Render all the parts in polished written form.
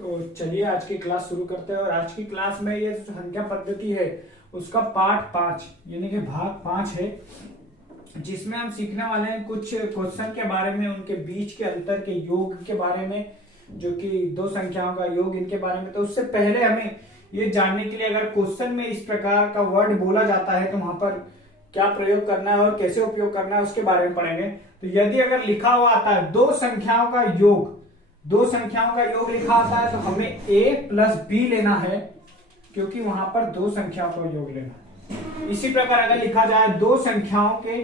तो चलिए आज की क्लास शुरू करते हैं। और आज की क्लास में ये जो संख्या पद्धति है उसका पार्ट 5 यानी कि भाग 5 है, जिसमें हम सीखने वाले हैं कुछ क्वेश्चन के बारे में, उनके बीच के अंतर के योग के बारे में, जो कि दो संख्याओं का योग, इनके बारे में। तो उससे पहले हमें ये जानने के लिए, अगर क्वेश्चन में इस प्रकार का वर्ड बोला जाता है तो वहां पर क्या प्रयोग करना है और कैसे उपयोग करना है उसके बारे में पढ़ेंगे। तो यदि अगर लिखा हुआ आता है दो संख्याओं का योग, दो संख्याओं का योग लिखा आता है तो हमें a प्लस बी लेना है, क्योंकि वहां पर दो संख्याओं का योग लेना है। इसी प्रकार अगर लिखा जाए दो संख्याओं के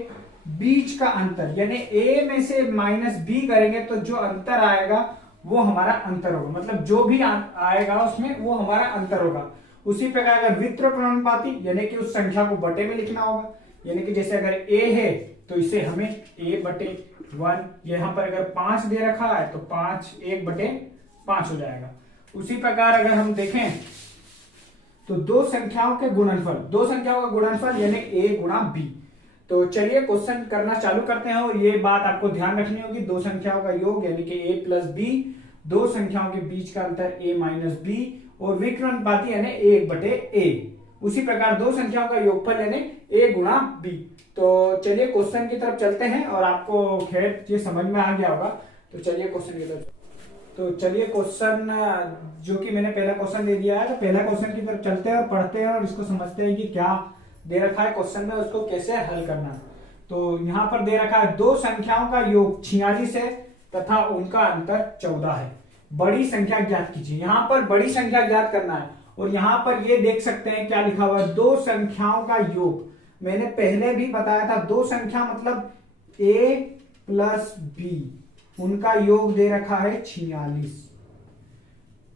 बीच का अंतर, यानी a में से माइनस b करेंगे तो जो अंतर आएगा वो हमारा अंतर होगा, मतलब जो भी आएगा उसमें वो हमारा अंतर होगा। उसी प्रकार अगर वित्र समानुपाती, यानी कि उस संख्या को बटे में लिखना होगा, यानी कि जैसे अगर a है तो इसे हमें a बटे 1, यहां पर अगर 5 दे रखा है तो 5 1 बटे 5 हो जाएगा। उसी प्रकार अगर हम देखें तो दो संख्याओं के गुणनफल, दो संख्याओं का गुणनफल यानी a गुणा b। तो चलिए क्वेश्चन करना चालू करते हैं। और ये बात आपको ध्यान रखनी होगी, दो संख्याओं का योग यानी कि a प्लस b, दो संख्याओं के बीच का अंतर a माइनस b, और विक्रमानुपाती यानी a बटे a। उसी प्रकार दो संख्याओं का योगफल यानी a गुणा b। तो चलिए क्वेश्चन की तरफ चलते हैं, और आपको खैर ये समझ में आ गया होगा। तो चलिए क्वेश्चन की तरफ, तो चलिए क्वेश्चन जो कि मैंने पहला क्वेश्चन दे दिया है, तो पहला क्वेश्चन की तरफ चलते हैं और पढ़ते हैं और इसको समझते हैं कि क्या दे रखा है क्वेश्चन में, उसको कैसे हल करना है। तो यहाँ पर दे रखा है दो संख्याओं का योग 46 है तथा उनका अंतर 14 है, बड़ी संख्या ज्ञात कीजिए। यहाँ पर बड़ी संख्या ज्ञात करना है, और यहाँ पर ये देख सकते हैं क्या लिखा हुआ है, दो संख्याओं का योग। मैंने पहले भी बताया था दो संख्या मतलब a प्लस b, उनका योग दे रखा है 46।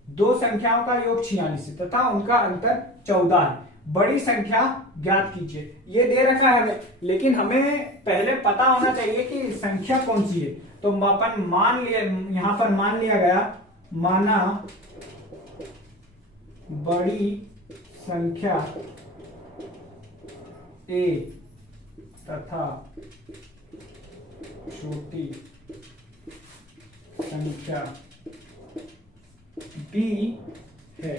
दो संख्याओं का योग 46 है तथा उनका अंतर 14 है, बड़ी संख्या ज्ञात कीजिए। ये दे रखा है हमें, लेकिन हमें पहले पता होना चाहिए कि संख्या कौन सी है। तो अपन मान लिया, यहां पर मान लिया गया, माना बड़ी संख्या a तथा छोटी संख्या b है,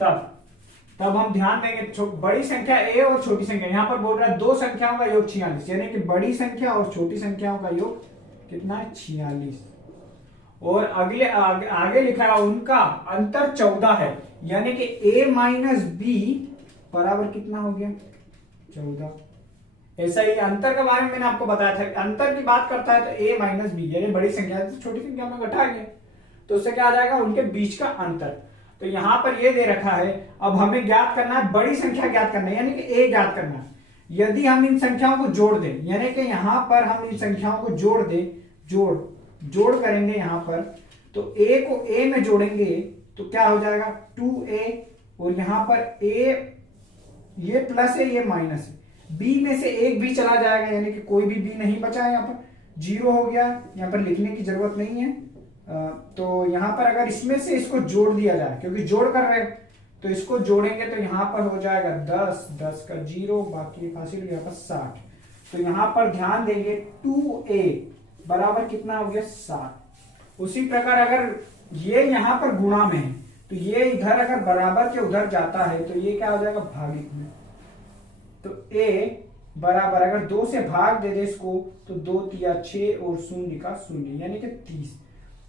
तब हम ध्यान देंगे बड़ी संख्या a और छोटी संख्या। यहां पर बोल रहा है दो संख्याओं का योग 46, यानी कि बड़ी संख्या और छोटी संख्याओं का योग कितना है 46। और आगे लिखा है उनका अंतर 14 है, यानी कि a माइनस बी बराबर कितना हो गया 14। ऐसा ही अंतर के बारे में मैंने आपको बताया था, अंतर की बात करता है तो a माइनस बी, यानी बड़ी संख्या तो छोटी संख्या में घटाएंगे तो उससे क्या आ जाएगा, उनके बीच का अंतर। तो यहां पर ये दे रखा है, अब हमें ज्ञात करना है बड़ी संख्या ज्ञात करना है, यानी कि a ज्ञात करना है। यदि हम इन संख्याओं को जोड़ दें, यानी कि यहां पर हम इन संख्याओं को जोड़ दें, जोड़ करेंगे यहां पर, तो a को a में जोड़ेंगे तो क्या हो जाएगा 2a, और यहां पर a ये प्लस है ये माइनस है, b में से एक भी चला जाएगा, यानी कि कोई भी b नहीं बचा है, यहाँ पर 0 हो गया, यहाँ पर लिखने की जरूरत नहीं है। तो यहाँ पर अगर इसमें से इसको जोड़ दिया जाए, क्योंकि जोड़ कर रहे हैं तो इसको जोड़ेंगे तो यहाँ पर हो जाएगा 10 का 0, बाकी हासिल यहाँ पर 60। तो यहाँ पर ध्यान देंगे 2a बराबर कितना हो गया 60। उसी प्रकार अगर ये यहाँ पर गुणा में है तो ये इधर अगर बराबर के उधर जाता है तो ये क्या हो जाएगा भागित में। तो a बराबर अगर 2 से भाग दे दे इसको तो 2 तिया 6 और 0 का 0, यानी कि 30।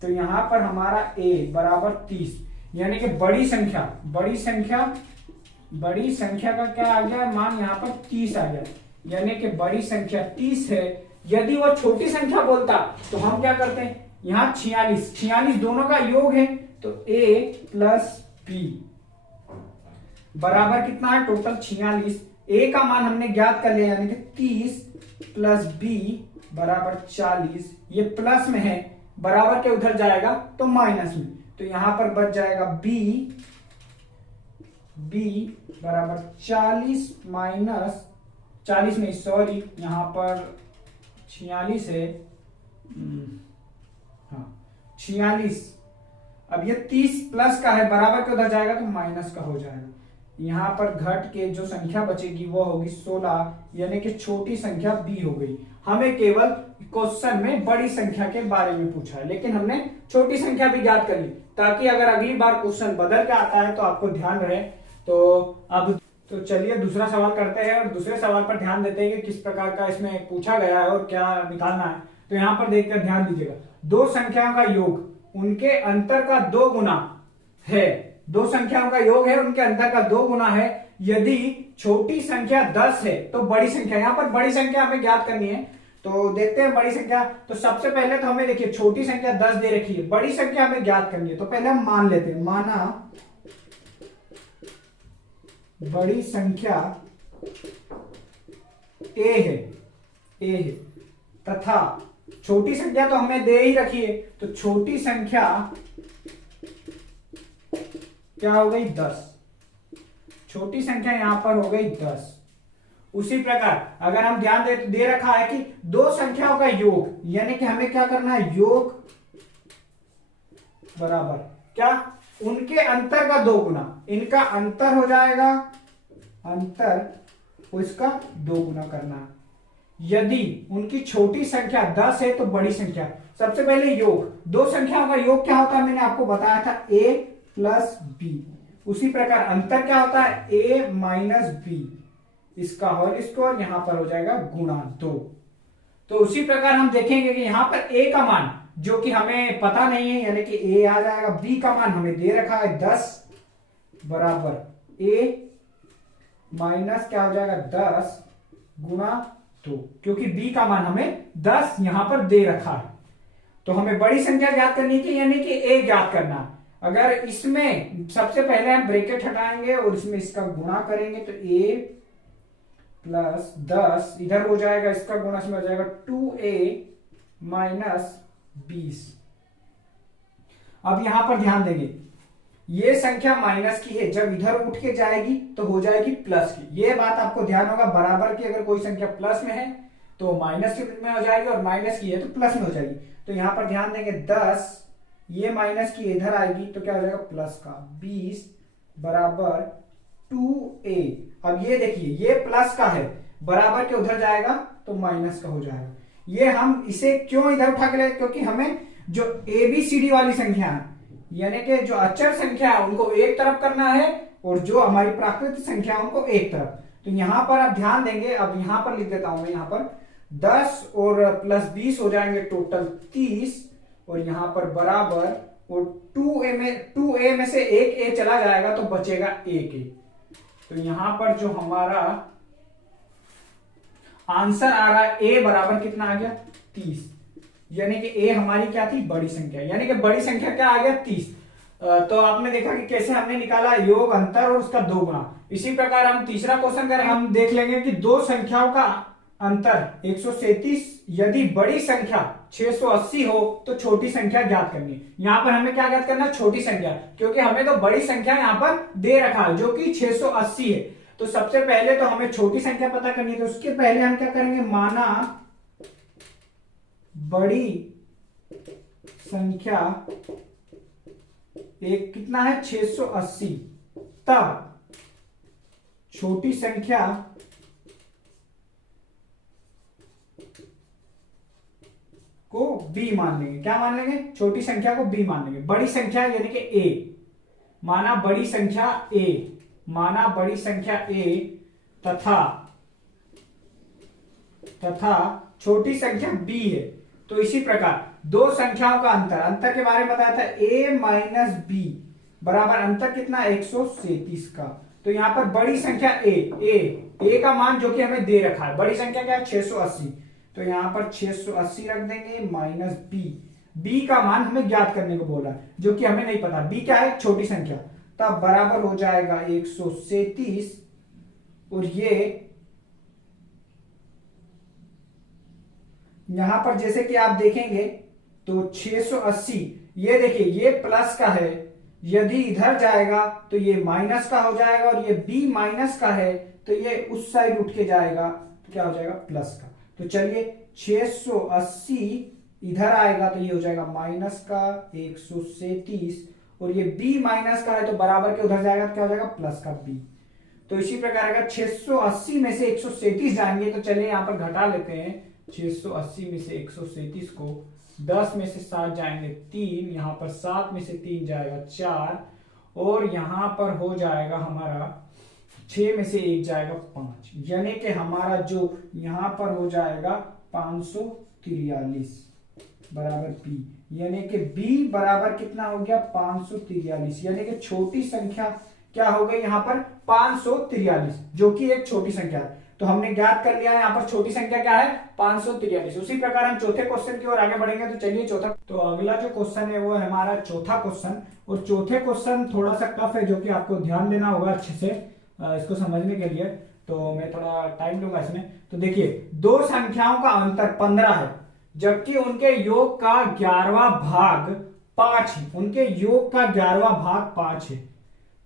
तो यहां पर हमारा a बराबर 30, यानी कि बड़ी संख्या का क्या आ गया मान, यहाँ पर 30 आ गया, यानी कि बड़ी संख्या 30 है। यदि वो छोटी संख्या बोलता तो हम क्या करते हैं, यहाँ 46 दोनों का योग है, तो a प्लस b बराबर कितना है टोटल 46। a का मान हमने ज्ञात कर लिया, यानी कि 30 प्लस b बराबर 40। ये प्लस में है, बराबर के उधर जाएगा तो माइनस में, तो यहां पर बच जाएगा b बराबर 40 माइनस 40 नहीं सॉरी, यहां पर 46 है, हाँ 46। अब ये 30 प्लस का है, बराबर के उधर जाएगा तो माइनस का हो जाएगा। यहाँ पर घट के जो संख्या बचेगी वो होगी 16, यानी कि छोटी संख्या b हो गई। हमें केवल क्वेश्चन में बड़ी संख्या के बारे में पूछा है, लेकिन हमने छोटी संख्या भी ज्ञात कर ली। ताकि अगर अगली बार क्वेश्चन बदल के आता है तो आपको ध्यान रहे। तो अब तो चलिए दूसरा सवाल करते हैं और दूसरे सवाल पर ध्यान देते हैं कि किस प्रकार का इसमें पूछा गया है और क्या निकालना है। तो यहाँ पर देखकर ध्यान दीजिएगा, दो संख्याओं का योग उनके अंतर का 2 गुना है। दो संख्याओं का योग है, उनके अंतर का 2 गुना है। यदि छोटी संख्या 10 है तो बड़ी संख्या, यहाँ पर बड़ी संख्या हमें ज्ञात करनी है। तो देखते हैं बड़ी संख्या। तो सबसे पहले तो हमें देखिए छोटी संख्या 10 दे रखी है, बड़ी संख्या हमें ज्ञात करनी है। तो पहले हम मान लेते हैं, माना बड़ी संख्या ए है तथा छोटी संख्या तो हमें दे ही रखी है, तो छोटी संख्या क्या हो गई 10। छोटी संख्या यहां पर हो गई 10। उसी प्रकार अगर हम ध्यान दे रखा है कि दो संख्याओं का योग, यानी कि हमें क्या करना है, योग बराबर क्या, उनके अंतर का 2 गुना। इनका अंतर हो जाएगा, अंतर उसका 2 गुना करना है। यदि उनकी छोटी संख्या 10 है तो बड़ी संख्या, सबसे पहले योग, दो संख्याओं का योग क्या होता है मैंने आपको बताया था, a प्लस बी। उसी प्रकार अंतर क्या होता है, a माइनस बी, इसका होल स्क्वायर यहां पर हो जाएगा गुणा 2। तो उसी प्रकार हम देखेंगे कि यहां पर a का मान जो कि हमें पता नहीं है, यानी कि a आ जाएगा, b का मान हमें दे रखा है 10 बराबर a माइनस क्या हो जाएगा 10 गुणा 2, क्योंकि b का मान हमें 10 यहां पर दे रखा है। तो हमें बड़ी संख्या ज्ञात करनी थी, यानी कि a ज्ञात करना। अगर इसमें सबसे पहले हम ब्रैकेट हटाएंगे और इसमें इसका गुणा करेंगे तो a प्लस 10 इधर हो जाएगा, इसका गुणा इसमें हो जाएगा 2a माइनस 20। अब यहां पर ध्यान देंगे, ये संख्या माइनस की है, जब इधर उठ के जाएगी तो हो जाएगी प्लस की। ये बात आपको ध्यान होगा, बराबर की अगर कोई संख्या प्लस में है तो माइनस के रूप में हो जाएगी, और माइनस की है तो प्लस में हो जाएगी। तो यहां पर ध्यान देंगे 10, ये माइनस की इधर आएगी तो क्या हो जाएगा प्लस का 20 बराबर 2a। अब ये देखिए ये प्लस का है, बराबर के उधर जाएगा तो माइनस का हो जाएगा। ये हम इसे क्यों इधर उठा के ले, क्योंकि हमें जो ABCD वाली संख्या है, यानी कि जो अचर संख्या है उनको एक तरफ करना है और जो हमारी प्राकृतिक संख्या है उनको एक तरफ। तो यहां पर आप ध्यान देंगे, अब यहां पर लिख देता हूं मैं, यहां पर 10 और प्लस 20 हो जाएंगे टोटल 30, और यहां पर बराबर, और 2a में से एक a चला जाएगा तो बचेगा 1a। तो यहां पर जो हमारा आंसर आ रहा है a बराबर कितना आ गया 30, यानी कि a हमारी क्या थी, बड़ी संख्या, यानी कि बड़ी संख्या क्या आ गया 30। तो आपने देखा कि कैसे हमने निकाला योग, अंतर और उसका 2 गुना। इसी प्रकार हम तीसरा क्वेश्चन करें, हम देख लेंगे कि दो संख्याओं का अंतर 137, यदि बड़ी संख्या 680 हो तो छोटी संख्या ज्ञात करनी है। यहां पर हमें क्या ज्ञात करना है, छोटी संख्या, क्योंकि हमें तो बड़ी संख्या यहां पर दे रखा है जो कि 680 है। तो सबसे पहले तो हमें छोटी संख्या पता करनी है, तो उसके पहले हम क्या करेंगे, माना बड़ी संख्या एक कितना है 680, तब छोटी संख्या को b मान लेंगे। क्या मान लेंगे, छोटी संख्या को b मान लेंगे। बड़ी संख्या यानी कि a, माना बड़ी संख्या a, माना बड़ी संख्या a तथा छोटी संख्या b है। तो इसी प्रकार दो संख्याओं का अंतर के बारे में बताया था, a माइनस b बराबर अंतर कितना 137 का। तो यहां पर बड़ी संख्या a का मान जो कि हमें दे रखा है, बड़ी संख्या क्या है 680, तो यहां पर 680 रख देंगे माइनस b का मान हमें ज्ञात करने को बोला है जो कि हमें नहीं पता, b क्या है छोटी संख्या, तब बराबर हो जाएगा 137, और ये यहां पर जैसे कि आप देखेंगे तो 680, ये देखिए ये प्लस का है, यदि इधर जाएगा तो ये माइनस का हो जाएगा, और ये b माइनस का है तो ये उस साइड उठ के जाएगा तो क्या हो जाएगा प्लस का। तो चलिए 680 इधर आएगा तो ये हो जाएगा माइनस का 137, और ये b माइनस का है तो बराबर के उधर जाएगा तो क्या हो जाएगा प्लस का b। तो इसी प्रकार अगर 680 में से 137 जाएंगे तो चलिए यहां पर घटा लेते हैं, 680 में से 137 को 10 में से 7 जाएंगे 3, यहाँ पर 7 में से 3 जाएगा 4, और यहाँ पर हो जाएगा हमारा 6 में से 1 जाएगा 5, यानी कि हमारा जो यहाँ पर हो जाएगा 543 बराबर P, यानी कि B बराबर कितना हो गया 543, यानी कि छोटी संख्या क्या हो गई यहाँ पर 543, जो कि एक छोटी संख्या है। तो हमने ज्ञात कर लिया है यहाँ पर छोटी संख्या क्या है 543। उसी प्रकार हम चौथे क्वेश्चन की ओर आगे बढ़ेंगे। तो चलिए चौथा, तो अगला जो क्वेश्चन है वो है हमारा चौथा क्वेश्चन, और चौथे क्वेश्चन थोड़ा सा टफ है, जो कि आपको ध्यान देना होगा अच्छे से इसको समझने के लिए। तो मैं थोड़ा टाइम लूंगा इसमें। तो देखिए, दो संख्याओं का अंतर 15 है, जबकि उनके योग का 11वां भाग 5 है। उनके योग का 11वां भाग 5 है,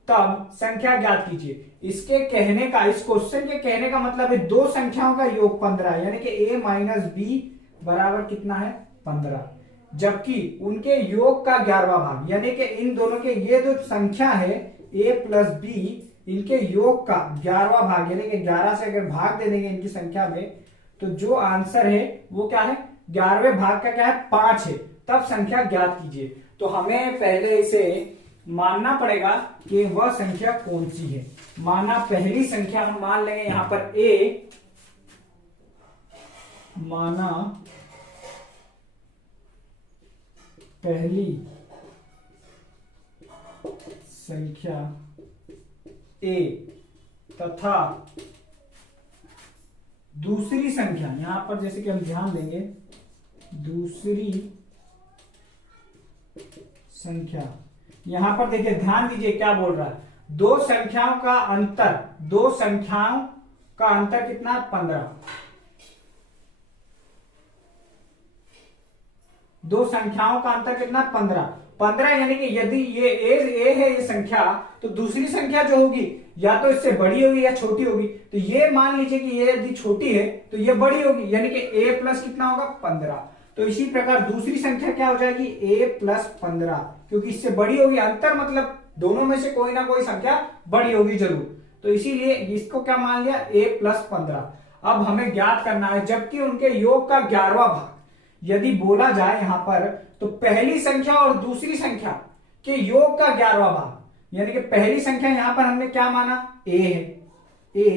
तब संख्या ज्ञात कीजिए। इसके कहने का, इस क्वेश्चन के कहने का मतलब है दो संख्याओं का योग 15 है, यानी कि a माइनस बी बराबर कितना है 15, जबकि उनके योग का 11वां भाग, यानी कि इन दोनों के ये जो संख्या है a प्लस बी, इनके योग का 11वां भाग, यानी कि 11 से अगर भाग दे देंगे इनकी संख्या में, तो जो आंसर है वो क्या है 11वें भाग का क्या है 5 है, तब संख्या ज्ञात कीजिए। तो हमें पहले इसे मानना पड़ेगा कि वह संख्या कौन सी है। माना पहली संख्या हम मान लेंगे यहां पर a, माना पहली संख्या a तथा दूसरी संख्या, यहां पर जैसे कि हम ध्यान देंगे दूसरी संख्या, यहां पर देखिए ध्यान दीजिए क्या बोल रहा है, दो संख्याओं का अंतर, दो संख्याओं का अंतर कितना 15, दो संख्याओं का अंतर कितना 15, यानी कि यदि ये ए है ये संख्या, तो दूसरी संख्या जो होगी या तो इससे बड़ी होगी या छोटी होगी। तो ये मान लीजिए कि ये यदि छोटी है तो ये बड़ी होगी, यानी कि a प्लस कितना होगा 15। तो इसी प्रकार दूसरी संख्या क्या हो जाएगी a प्लस 15, क्योंकि इससे बड़ी होगी, अंतर मतलब दोनों में से कोई ना कोई संख्या बड़ी होगी जरूर, तो इसीलिए इसको क्या मान लिया a प्लस 15। अब हमें ज्ञात करना है, जबकि उनके योग का 11वां भाग यदि बोला जाए यहां पर, तो पहली संख्या और दूसरी संख्या के योग का 11वां भाग, यानी कि पहली संख्या यहां पर हमने क्या माना a है, a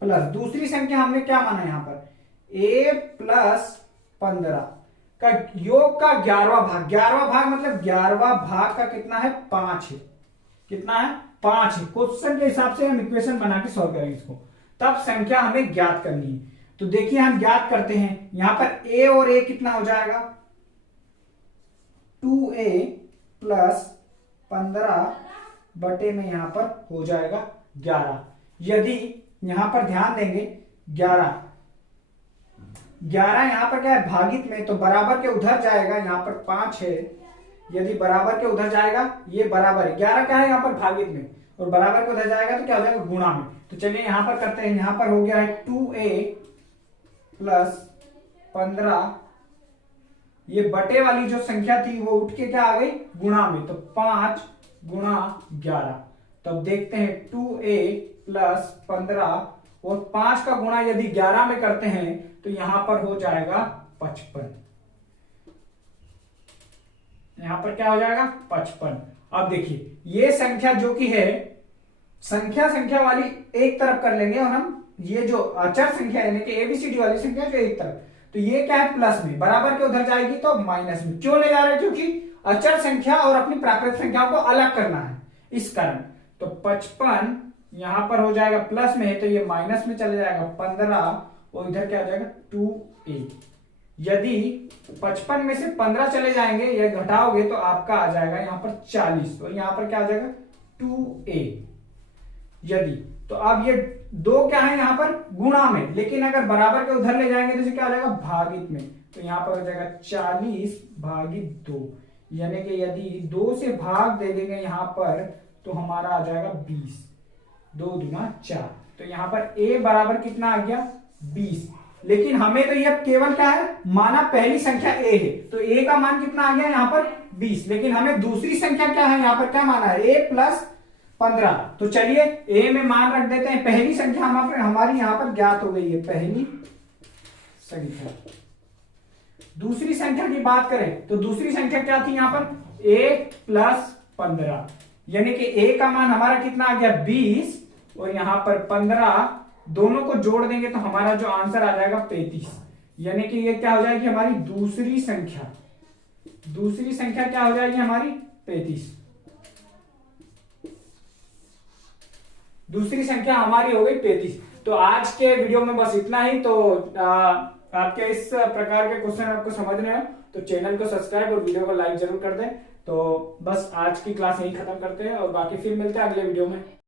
प्लस दूसरी संख्या हमने क्या माना यहां पर a प्लस 15 का योग का 11वां भाग, 11वां भाग मतलब 11वां भाग का कितना है 5 है, कितना है 5 है। क्वेश्चन के हिसाब से हम इक्वेशन बना के सॉल्व करेंगे इसको, तब संख्या हमें ज्ञात करनी है। तो देखिए हम ज्ञात करते हैं, यहां पर a और a कितना हो जाएगा 2a प्लस 15 बटे में यहां पर हो जाएगा 11। यदि यहां पर ध्यान देंगे 11 यहां पर क्या है भागित में, तो बराबर के उधर जाएगा, यहां पर 5 है, यदि बराबर के उधर जाएगा ये बराबर है, 11 क्या है यहां पर भागित में, और बराबर के उधर जाएगा तो क्या हो जाएगा गुणा में। तो चलिए यहां पर करते हैं, यहां पर हो गया है 2a प्लस 15, ये बटे वाली जो संख्या थी वो उठ के क्या आ गई गुणा में, तो 5 गुणा 11। तब देखते हैं 2a प्लस 15 और 5 का गुणा यदि 11 में करते हैं तो यहां पर हो जाएगा 55, यहां पर क्या हो जाएगा 55। अब देखिए ये संख्या जो कि है संख्या वाली एक तरफ कर लेंगे, और हम ये जो अचर संख्या यानी कि एबीसीडी वाली संख्या जो एक तरफ, तो ये क्या है प्लस में, बराबर के उधर जाएगी तो माइनस में। क्यों ले जा रहे हैं, क्योंकि अचर संख्या और अपनी प्राकृतिक संख्याओं को अलग करना है इस कारण। तो 55 यहां पर हो जाएगा प्लस में, तो ये माइनस में चले जाएगा 15, और इधर क्या हो जाएगा 2a। यदि 55 में से 15 चले जाएंगे या घटाओगे तो आपका आ जाएगा यहां पर 40, और यहां पर क्या आ जाएगा 2a। यदि तो अब ये दो क्या है यहां पर गुणा में, लेकिन अगर बराबर के उधर ले जाएंगे तो क्या आ जाएगा भागित में, तो यहां पर हो जाएगा 40 भागित 2, यानी कि यदि 2 से भाग दे देंगे यहां पर तो हमारा आ जाएगा 20, 2 दूना 4। तो यहां पर a बराबर कितना आ गया 20, लेकिन हमें तो यह केवल क्या है माना पहली संख्या a है, तो a का मान कितना आ गया यहां पर 20, लेकिन हमें दूसरी संख्या क्या है यहां पर क्या माना है a प्लस 15। तो चलिए a में मान रख देते हैं, पहली संख्या हमारी यहां पर ज्ञात हो गई है, पहली संख्या दूसरी संख्या की बात करें तो दूसरी संख्या क्या थी यहां पर, a प्लस 15, यानी कि a का मान हमारा कितना आ गया 20 और यहां पर 15, दोनों को जोड़ देंगे तो हमारा जो आंसर आ जाएगा 35, यानी कि ये क्या हो जाएगी हमारी दूसरी संख्या। दूसरी संख्या क्या हो जाएगी हमारी 35। दूसरी संख्या हमारी हो गई 35। तो आज के वीडियो में बस इतना ही। तो आपके इस प्रकार के क्वेश्चन आपको समझ रहे हो तो चैनल को सब्सक्राइब और वीडियो को लाइक जरूर कर दें। तो बस आज की क्लास यही खत्म करते हैं और बाकी फिर मिलते हैं अगले वीडियो में।